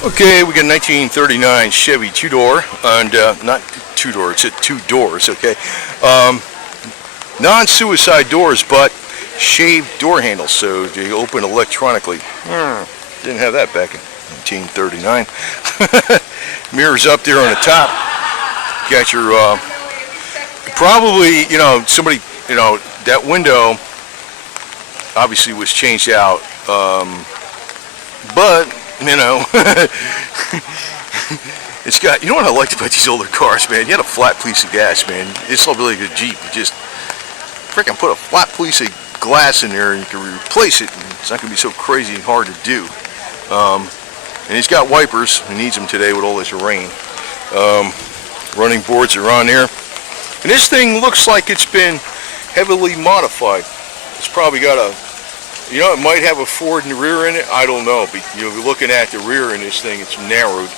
Okay, we got a 1939 Chevy two-door, and not two-door, it's two doors, okay? Non-suicide doors, but shaved door handles, so they open electronically. Didn't have that back in 1939. Mirrors up there on the top. Got your, probably, somebody, that window obviously was changed out, but it's got, you know what I liked about these older cars, man? You had a flat piece of gas, man. It's not really like a Jeep. You just freaking put a flat piece of glass in there and you can replace it. And it's not going to be so crazy and hard to do. And he's got wipers. He needs them today with all this rain. Running boards are on there. And this thing looks like it's been heavily modified. It's probably got a, it might have a Ford in the rear in it. I don't know. But, you're looking at the rear in this thing, it's narrowed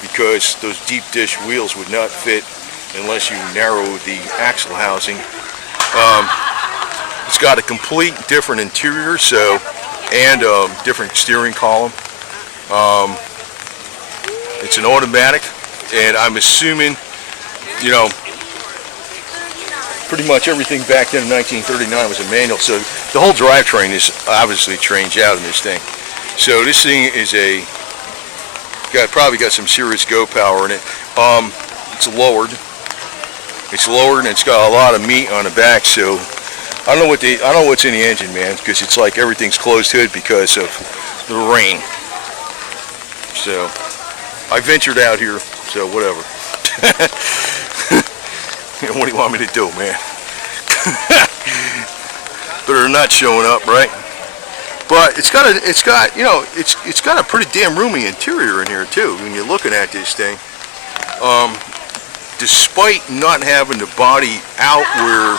because those deep dish wheels would not fit unless you narrow the axle housing. It's got a complete different interior, and different steering column. It's an automatic, and I'm assuming, pretty much everything back then in 1939 was a manual, so the whole drivetrain is obviously changed out in this thing. So this thing is probably got some serious go power in it. It's lowered. It's lowered and it's got a lot of meat on the back, so I don't know what's in the engine, man, because it's like everything's closed hood because of the rain. So I ventured out here, so whatever. What do you want me to do, man? Better not showing up, right? But it's got a pretty damn roomy interior in here too. When you're looking at this thing, despite not having the body out where,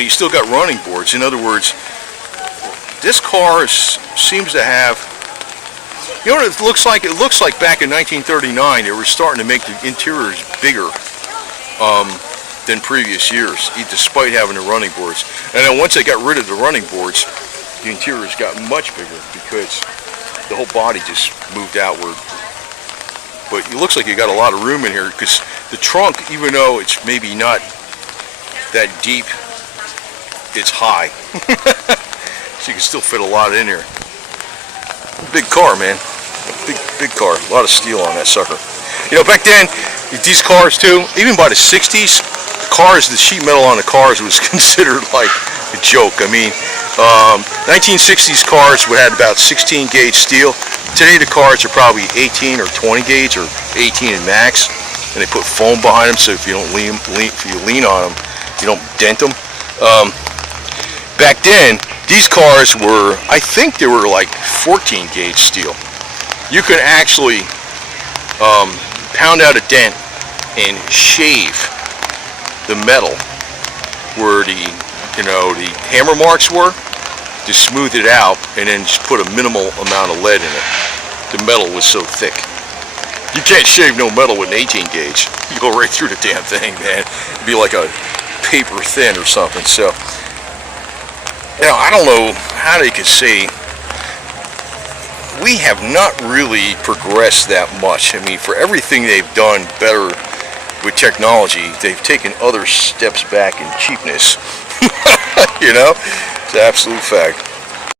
you still got running boards. In other words, this car seems to have, what it looks like? It looks like back in 1939 they were starting to make the interiors bigger than previous years, despite having the running boards. And then once they got rid of the running boards, the interiors got much bigger because the whole body just moved outward. But it looks like you got a lot of room in here because the trunk, even though it's maybe not that deep, it's high. So you can still fit a lot in here. Big car, man. Big car. A lot of steel on that sucker. Back then, these cars too, even by the 60s, the sheet metal on the cars was considered like a joke. I mean, 1960s cars would have about 16 gauge steel. Today the cars are probably 18 or 20 gauge or 18 in max, and they put foam behind them so if you don't lean on them, you don't dent them. Back then, these cars were, I think they were like 14 gauge steel. You could actually pound out a dent and shave the metal where the hammer marks were, to smooth it out, and then just put a minimal amount of lead in it. The metal was so thick. You can't shave no metal with an 18 gauge. You go right through the damn thing, man. It'd be like a paper thin or something. So, I don't know how they could say we have not really progressed that much. I mean, for everything they've done better with technology, they've taken other steps back in cheapness. It's an absolute fact.